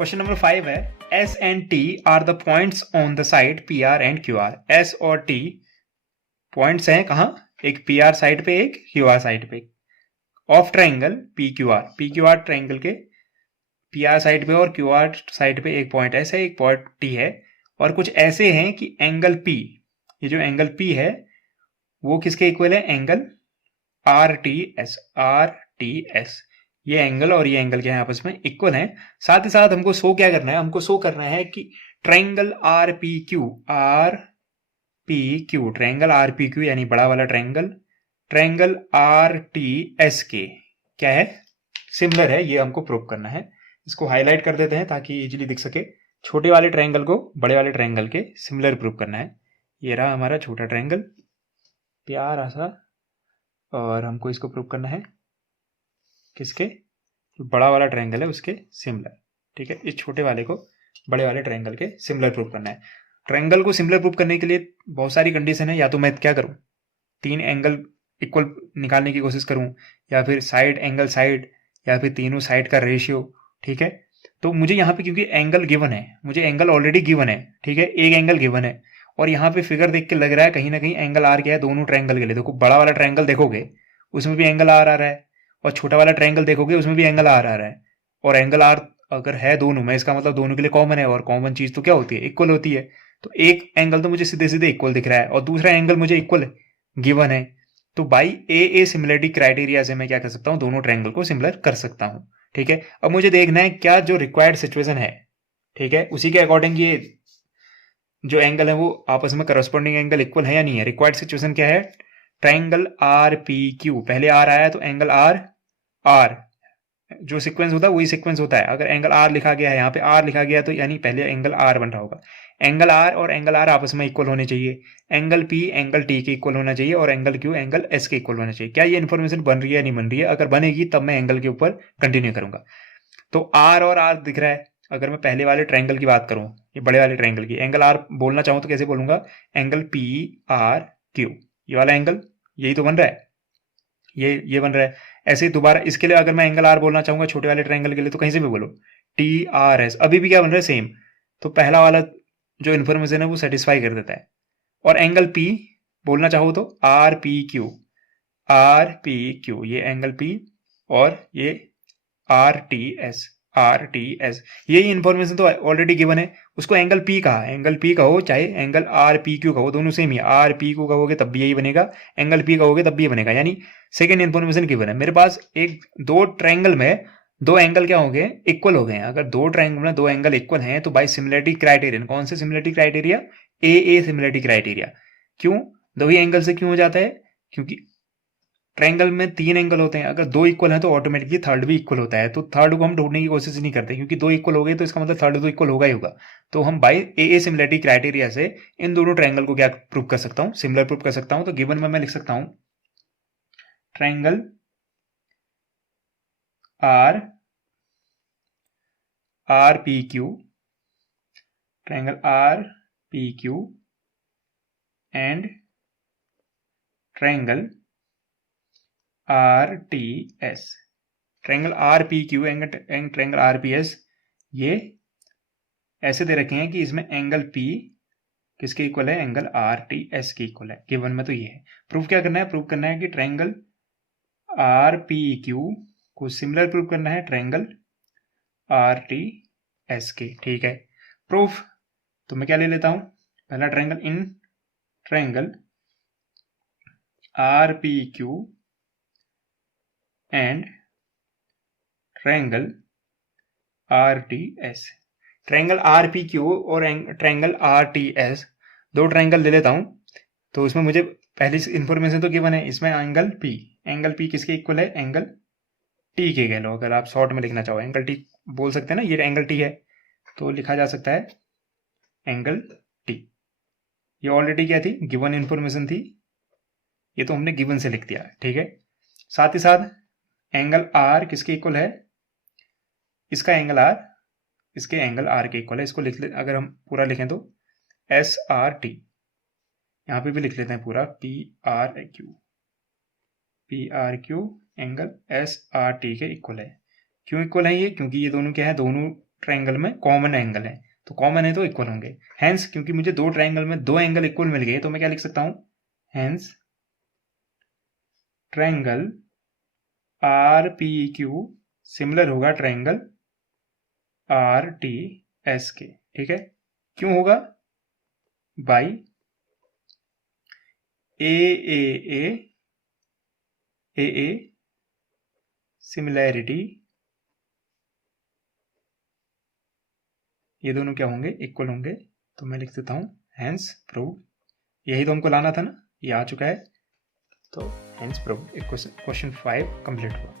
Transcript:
Question number 5 है S and T R the points on the side P R and Q R. S और T points हैं कहाँ, एक P R side पे एक Q R side पे, of triangle P Q R triangle के P R side पे और क्यू आर साइड पे एक पॉइंट एस है, एक पॉइंट टी है, और कुछ ऐसे हैं कि एंगल पी, ये जो एंगल पी है वो किसके इक्वल है, एंगल आर टी एस। ये एंगल और ये एंगल क्या है, आपस में इक्वल हैं। साथ ही साथ हमको शो क्या करना है, हमको शो करना है कि triangle R P Q triangle R P Q यानी बड़ा वाला ट्राइंगल आर टी एस के क्या है, सिमिलर है। ये हमको प्रूव करना है। इसको हाईलाइट कर देते हैं ताकि इजीली दिख सके। छोटे वाले ट्राइंगल को बड़े वाले ट्राइंगल के सिमिलर प्रूव करना है। ये रहा हमारा छोटा ट्राइंगल प्यारा सा, और हमको इसको प्रूव करना है किसके, जो बड़ा वाला ट्रायंगल है उसके सिमिलर। ठीक है, इस छोटे वाले को बड़े वाले ट्रायंगल के सिमिलर प्रूव करना है। ट्रायंगल को सिमिलर प्रूव करने के लिए बहुत सारी कंडीशन है। या तो मैं क्या करूं, 3 एंगल इक्वल निकालने की कोशिश करूं, या फिर साइड एंगल साइड, या फिर तीनों साइड का रेशियो। ठीक है, तो मुझे यहाँ पे क्योंकि एंगल गिवन है, मुझे एंगल ऑलरेडी गिवन है। ठीक है, एक एंगल गिवन है और यहाँ पे फिगर देख के लग रहा है कहीं ना कहीं एंगल आर क्या है दोनों ट्रायंगल के लिए। देखो बड़ा वाला ट्रायंगल देखोगे उसमें भी एंगल आर आ रहा है, और छोटा वाला ट्रायंगल देखोगे उसमें भी एंगल आर आ रहा है। और एंगल आर अगर है दोनों में, इसका मतलब दोनों के लिए कॉमन है, और कॉमन चीज तो क्या होती है, इक्वल होती है। तो एक एंगल तो मुझे सीधे सीधे इक्वल दिख रहा है और दूसरा एंगल मुझे इक्वल गिवन है। तो बाई ए सिमिलरिटी क्राइटेरिया से मैं क्या कर सकता हूँ, दोनों ट्रायंगल को सिमिलर कर सकता हूँ। ठीक है, अब मुझे देखना है क्या जो रिक्वायर्ड सिचुएशन है, ठीक है, उसी के अकॉर्डिंग ये जो एंगल है वो आपस में करस्पॉन्डिंग एंगल इक्वल है या नहीं है। रिक्वायर्ड सिचुएशन क्या है, ट्राइंगल आर पी क्यू, पहले आर आया तो एंगल आर आर जो सीक्वेंस होता है वही सीक्वेंस होता है। अगर एंगल आर लिखा गया है, यहाँ पे आर लिखा गया तो यानी पहले एंगल आर बन रहा होगा। एंगल आर और एंगल आर आपस में इक्वल होने चाहिए, एंगल पी एंगल टी के इक्वल होना चाहिए, और एंगल क्यू एंगल एस के इक्वल होना चाहिए। क्या ये इन्फॉर्मेशन बन रही है या नहीं बन रही है, अगर बनेगी तब मैं एंगल के ऊपर कंटिन्यू करूंगा। तो आर और आर दिख रहा है। अगर मैं पहले वाले ट्रायंगल की बात करूं, ये बड़े वाले ट्रायंगल की, एंगल आर बोलना चाहूं तो कैसे बोलूंगा, एंगल पी आर क्यू, ये वाला एंगल यही तो बन रहा है, ये बन रहा है। ऐसे ही दोबारा इसके लिए अगर मैं एंगल आर बोलना चाहूंगा छोटे वाले ट्रायंगल के लिए तो कहीं से भी बोलो टी आर एस, अभी भी क्या बन रहा है, सेम। तो पहला वाला जो इन्फॉर्मेशन है वो सेटिस्फाई कर देता है। और एंगल पी बोलना चाहो तो आर पी क्यू, ये एंगल पी और ये आर टी एस, यही इन्फॉर्मेशन तो ऑलरेडी गिवन है। उसको एंगल पी कहा, एंगल पी कहो चाहे एंगल आर पी क्यू कहो, दोनों सेम ही है। आर पी क्यू कहोगे तब भी यही बनेगा, एंगल पी कहोगे तब भी ये बनेगा। यानी सेकेंड इन्फॉर्मेशन गिवन है मेरे पास। एक दो ट्रायंगल में दो एंगल क्या हो गए, इक्वल हो गए हैं। अगर दो ट्रायंगल में दो एंगल इक्वल हैं तो बाय सिमिलरिटी क्राइटेरियन, कौन से सिमिलरिटी क्राइटेरिया, ए सिमिलरिटी क्राइटेरिया। क्यों, दो ही एंगल से क्यों हो जाता है, क्योंकि ट्रायंगल में 3 एंगल होते हैं, अगर 2 इक्वल हैं तो ऑटोमेटिकली थर्ड भी इक्वल होता है। तो थर्ड को हम ढूंढने की कोशिश नहीं करते, क्योंकि 2 इक्वल हो गए तो इसका मतलब थर्ड तो इक्वल होगा ही होगा। तो हम बाय ए सिमिलरिटी क्राइटेरिया से इन दोनों ट्रायंगल को क्या प्रूव कर सकता हूँ, सिमिलर प्रूव कर सकता हूँ। तो गिवन में मैं लिख सकता हूँ triangle R P Q, triangle R P Q and triangle R T S. Triangle R P Q and triangle R P S ये ऐसे दे रखे हैं कि इसमें एंगल पी किसके इक्वल है, एंगल आर टी एस के इक्वल है। गिवन में तो ये है। प्रूफ क्या करना है, प्रूफ करना है कि ट्रायंगल आर पी क्यू को सिमिलर प्रूफ करना है ट्रायंगल आर टी एस के। ठीक है, प्रूफ तो मैं क्या ले लेता हूं, पहला triangle, in triangle R P Q and triangle R T S. Triangle R P Q और ट्रायंगल आर टी एस दो ट्रायंगल ले लेता हूं। तो इसमें मुझे पहली इंफॉर्मेशन तो गिवन है, इसमें एंगल पी किसके इक्वल है, एंगल टी के कह लो। अगर आप शॉर्ट में लिखना चाहो एंगल टी बोल सकते हैं ना, ये एंगल टी है तो लिखा जा सकता है एंगल टी। ये ऑलरेडी क्या थी, गिवन इंफॉर्मेशन थी, ये तो हमने गिवन से लिख दिया। ठीक है, साथ ही साथ एंगल आर किसके इक्वल है, इसका एंगल आर इसके एंगल आर के इक्वल है। इसको लिख ले, अगर हम पूरा लिखें तो एस आर टी, यहाँ पे भी लिख लेते हैं पूरा P R Q angle S R T के इक्वल है। क्यों इक्वल है ये, क्योंकि ये दोनों क्या है, दोनों ट्रायंगल में कॉमन एंगल है, तो कॉमन है तो इक्वल होंगे। हेंस क्योंकि मुझे दो ट्रायंगल में दो एंगल इक्वल मिल गए, तो मैं क्या लिख सकता हूं, hence triangle R P Q similar होगा ट्रायंगल आर टी एस के। ठीक है, क्यों होगा, बाई ए सिमिलैरिटी, ये दोनों क्या होंगे, इक्वल होंगे। तो मैं लिख देता हूं हेंस प्रूव, यही तो हमको लाना था ना, ये आ चुका है। तो हेंस प्रूव क्वेश्चन 5 कंप्लीट हुआ।